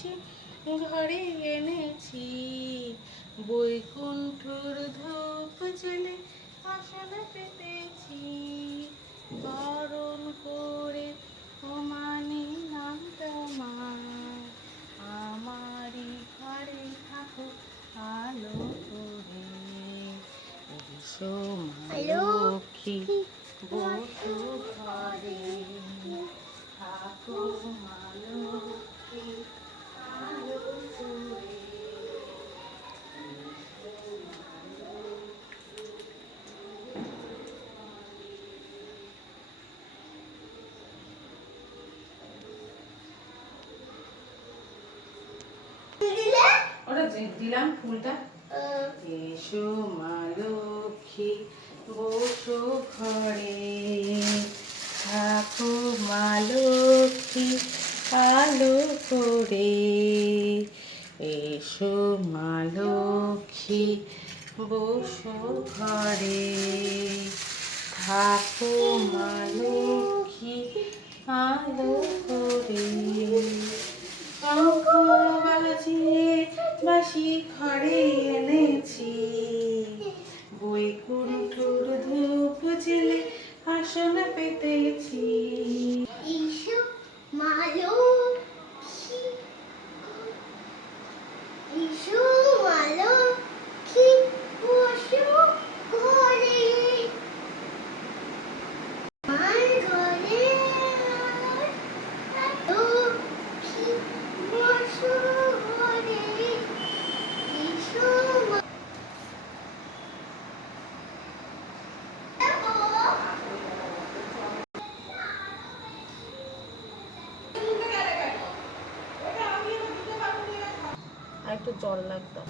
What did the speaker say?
বাসি ঘরে এনেছি, বৈকুণ্ঠর ধূপ জ্বেলে আসন পেতেছি, বরণ করে ওমানি নাম তোমার, আমারই ঘরে থাকো আলো করে। এসো মা লক্ষ্মী বসো ঘরে, থাকো মা লক্ষ্মী আলো করে। ওটা দিলাম ফুলটা। এসো মা লক্ষ্মী বসো ঘরে, থাকো মা লক্ষ্মী আলো করে। এসো মা লক্ষ্মী বসো ঘরে, থাকো মা লক্ষ্মী আলো করে। শঙ্খ বাজিয়ে বাঁশি ঘরে এনেছি, বৈকুণ্ঠর ধূপ জ্বেলে আসন পেতেছি। এসো মা লক্ষ্মী, এসো মা লক্ষ্মী বসো ঘরে, আমার ঘরে লক্ষ্মী বসো ঘরে। এসো আর একটু জল লাগতো।